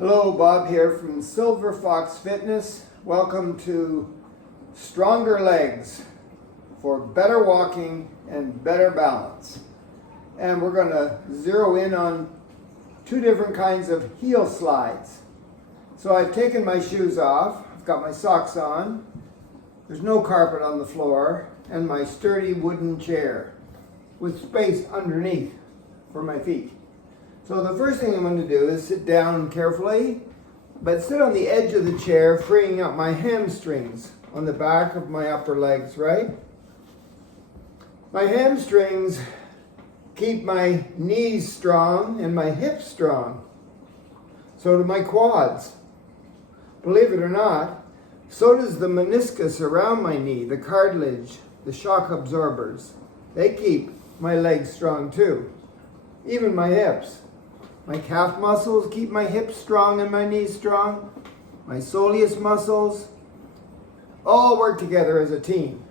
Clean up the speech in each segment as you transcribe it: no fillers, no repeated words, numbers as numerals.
Hello, Bob here from Silver Fox Fitness. Welcome to Stronger Legs for better walking and better balance. And we're going to zero in on two different kinds of heel slides. So I've taken my shoes off, I've got my socks on, there's no carpet on the floor, and my sturdy wooden chair with space underneath for my feet. So the first thing I'm going to do is sit down carefully, but sit on the edge of the chair, freeing up my hamstrings on the back of my upper legs, right? My hamstrings keep my knees strong and my hips strong. So do my quads. Believe it or not, so does the meniscus around my knee, the cartilage, the shock absorbers. They keep my legs strong too. Even my hips. My calf muscles keep my hips strong and my knees strong. My soleus muscles all work together as a team.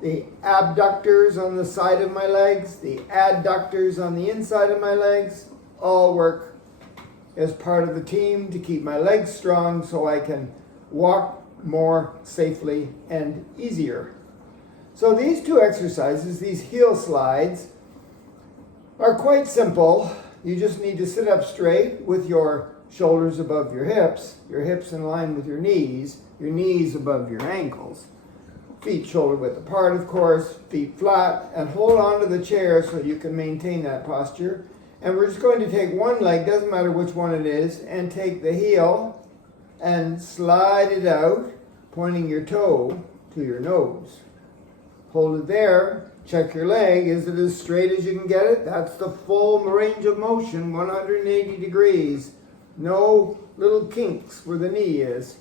The abductors on the side of my legs, the adductors on the inside of my legs, all work as part of the team to keep my legs strong so I can walk more safely and easier. So these two exercises, these heel slides, are quite simple. You just need to sit up straight with your shoulders above your hips in line with your knees above your ankles. Feet shoulder width apart, of course, feet flat, and hold on to the chair so you can maintain that posture. And we're just going to take one leg, doesn't matter which one it is, and take the heel and slide it out, pointing your toe to your nose. Hold it there. Check your leg. Is it as straight as you can get it? That's the full range of motion, 180 degrees. No little kinks where the knee is.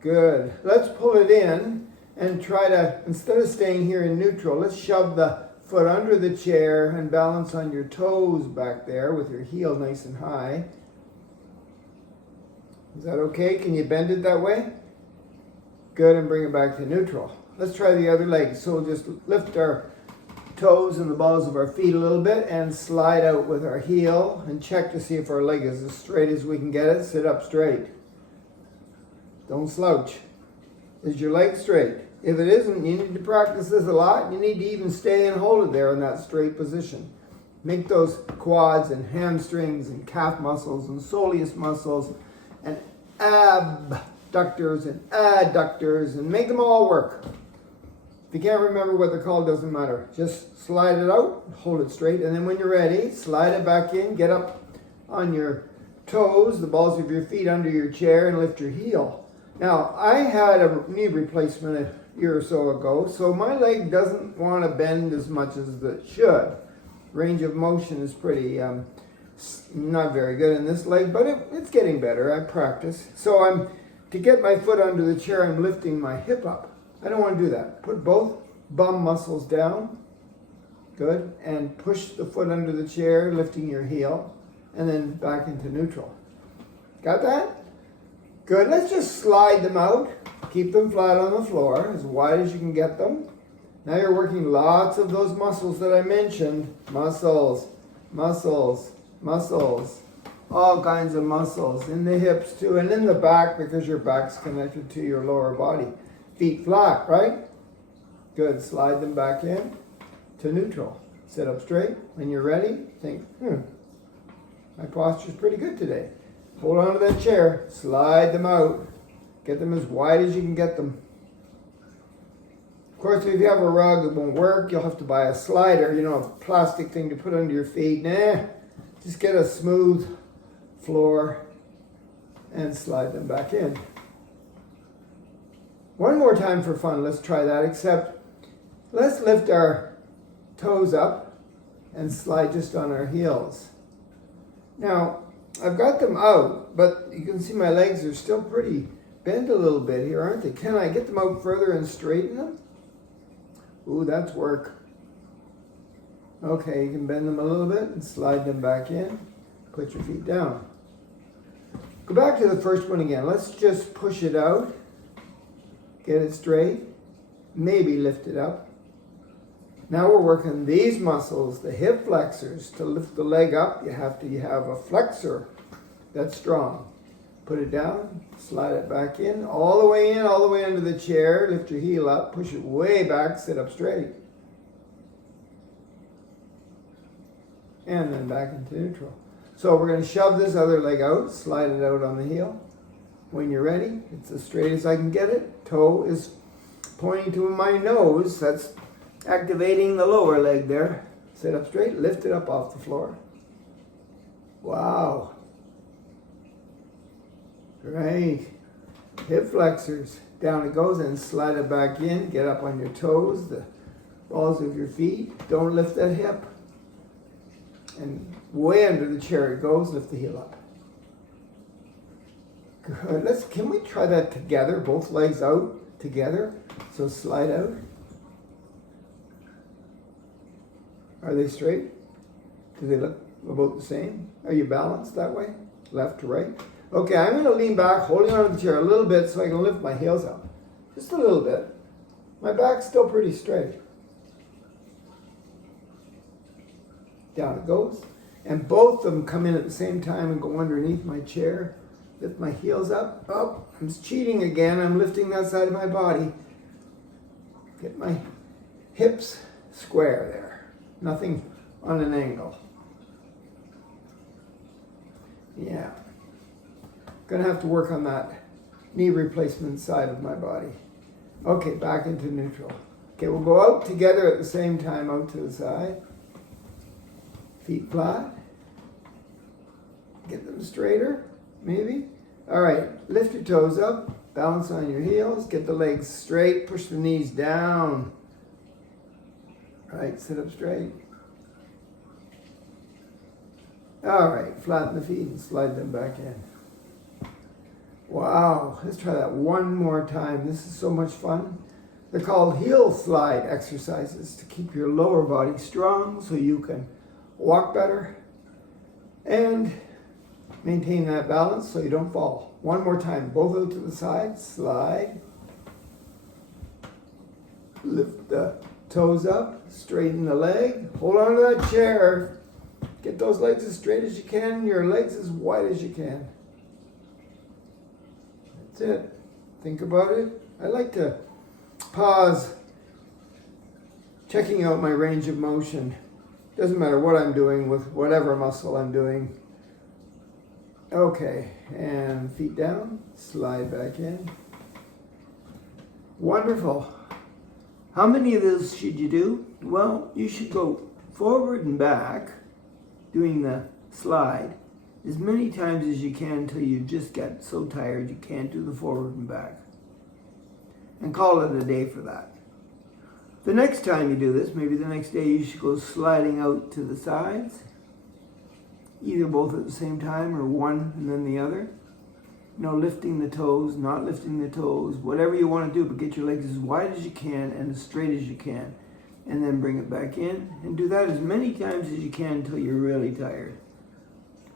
Good. Let's pull it in and try to, instead of staying here in neutral, let's shove the foot under the chair and balance on your toes back there with your heel nice and high. Is that okay? Can you bend it that way? Good, and bring it back to neutral. Let's try the other leg. So we'll just lift our toes and the balls of our feet a little bit and slide out with our heel and check to see if our leg is as straight as we can get it. Sit up straight. Don't slouch. Is your leg straight? If it isn't, you need to practice this a lot. You need to even stay and hold it there in that straight position. Make those quads and hamstrings and calf muscles and soleus muscles and abductors and adductors and make them all work. If you can't remember what they're called, doesn't matter. Just slide it out, hold it straight, and then when you're ready, slide it back in, get up on your toes, the balls of your feet under your chair, and lift your heel. Now, I had a knee replacement a year or so ago, so my leg doesn't want to bend as much as it should. Range of motion is pretty, not very good in this leg, but it's getting better. I practice. So to get my foot under the chair, I'm lifting my hip up. I don't want to do that. Put both bum muscles down. Good. And push the foot under the chair, lifting your heel, and then back into neutral. Got that? Good. Let's just slide them out. Keep them flat on the floor, as wide as you can get them. Now you're working lots of those muscles that I mentioned. Muscles, muscles, muscles. All kinds of muscles. In the hips too, and in the back because your back's connected to your lower body. Feet flat, right? Good. Slide them back in to neutral. Sit up straight. When you're ready, think, my posture's pretty good today. Hold on to that chair. Slide them out. Get them as wide as you can get them. Of course, if you have a rug, it won't work. You'll have to buy a slider, a plastic thing to put under your feet. Nah, just get a smooth floor and slide them back in. One more time for fun, let's try that, except let's lift our toes up and slide just on our heels. Now, I've got them out, but you can see my legs are still pretty bent a little bit here, aren't they? Can I get them out further and straighten them? Ooh, that's work. Okay, you can bend them a little bit and slide them back in. Put your feet down. Go back to the first one again. Let's just push it out. Get it straight, maybe lift it up. Now we're working these muscles, the hip flexors. To lift the leg up, you have to have a flexor that's strong. Put it down, slide it back in, all the way in, all the way under the chair. Lift your heel up, push it way back, sit up straight. And then back into neutral. So we're going to shove this other leg out, slide it out on the heel. When you're ready, it's as straight as I can get it. Toe is pointing to my nose. That's activating the lower leg there. Sit up straight, lift it up off the floor. Wow. Great. Hip flexors. Down it goes and slide it back in. Get up on your toes, the balls of your feet. Don't lift that hip. And way under the chair it goes. Lift the heel up. Good. Can we try that together? Both legs out together. So slide out. Are they straight? Do they look about the same? Are you balanced that way? Left to right? Okay, I'm going to lean back, holding onto the chair a little bit so I can lift my heels up. Just a little bit. My back's still pretty straight. Down it goes. And both of them come in at the same time and go underneath my chair. Lift my heels up. Oh, I'm cheating again. I'm lifting that side of my body. Get my hips square there. Nothing on an angle. Yeah. Gonna have to work on that knee replacement side of my body. Okay, back into neutral. Okay, we'll go out together at the same time, out to the side. Feet flat. Get them straighter, maybe. All right, lift your toes up, balance on your heels, get the legs straight, push the knees down. All right, sit up straight. All right, flatten the feet and slide them back in. Wow, let's try that one more time. This is so much fun. They're called heel slide exercises to keep your lower body strong so you can walk better and maintain that balance so you don't fall. One more time, both out to the side, slide. Lift the toes up, straighten the leg, hold on to that chair. Get those legs as straight as you can, your legs as wide as you can. That's it. Think about it. I like to pause, checking out my range of motion. Doesn't matter what I'm doing with whatever muscle I'm doing. Okay, and feet down, slide back in. Wonderful. How many of those should you do? Well, you should go forward and back, doing the slide, as many times as you can until you just get so tired you can't do the forward and back. And call it a day for that. The next time you do this, maybe the next day, you should go sliding out to the sides, either both at the same time or one and then the other. You know, lifting the toes, not lifting the toes, whatever you want to do, but get your legs as wide as you can and as straight as you can. And then bring it back in and do that as many times as you can until you're really tired.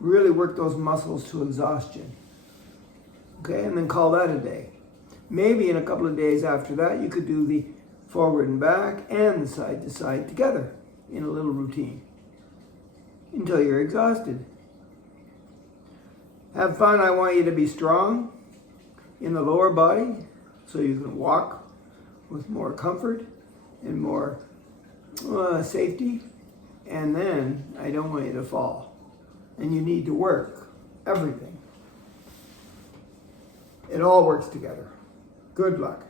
Really work those muscles to exhaustion. Okay, and then call that a day. Maybe in a couple of days after that, you could do the forward and back and the side to side together in a little routine until you're exhausted. Have fun. I want you to be strong in the lower body so you can walk with more comfort and more safety. And then I don't want you to fall. And you need to work everything. It all works together. Good luck.